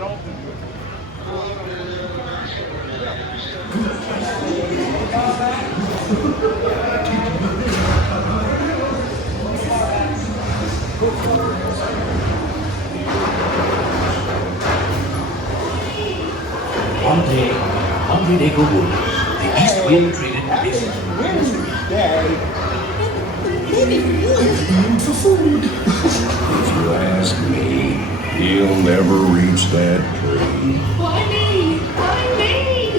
One day, 100-acre wood, the east wind traded places. Maybe food for food. If you ask me, he'll never reach that tree. Why me? Why me?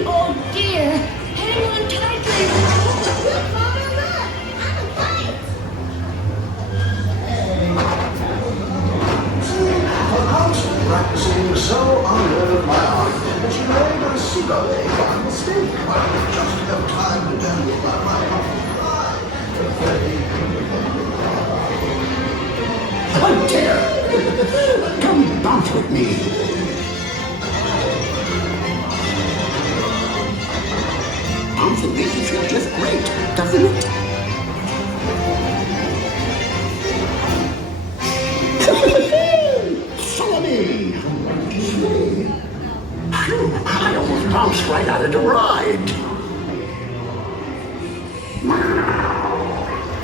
Oh dear. Hang on tightly. Look, Mama, look. I'm a fight. Practicing so under my arm that you laid a seagull egg by mistake. Just enough time to tell you about my oh dear! Come bounce with me. Bouncing makes you feel just great, doesn't it? Follow me. Phew, I almost bounced right out of the ride.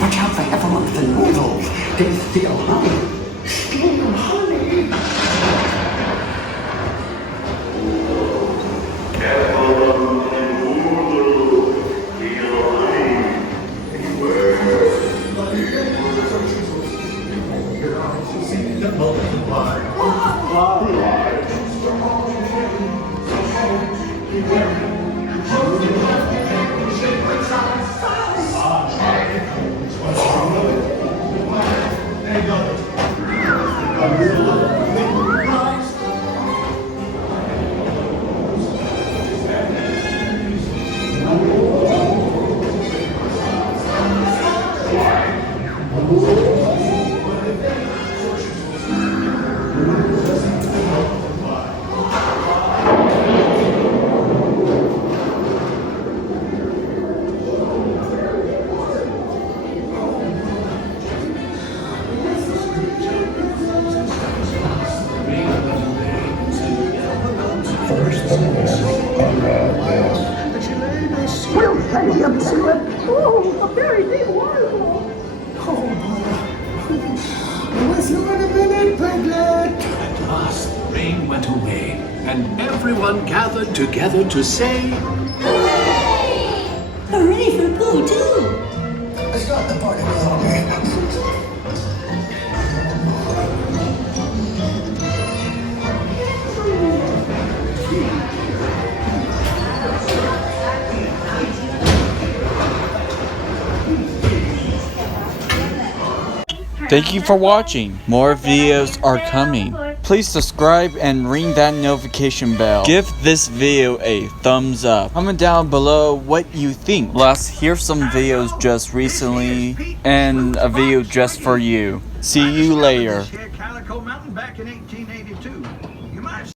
Watch out for heffalumps and noodles. They steal honey. Steal honey. Heffalumps and noodles, steal honey. Beware. We'll send him to a very deep waterfall. Oh, with you in a minute, Piglet. At last, the rain went away, and everyone gathered together to say, Hooray! Hooray for Pooh, too. It's not the part of the Thank you for watching. More videos are coming. Please subscribe and ring that notification bell. Give this video a thumbs up. Comment down below what you think. Plus, here's some videos just recently and a video just for you. See you later. Calico Mountain back in 1882.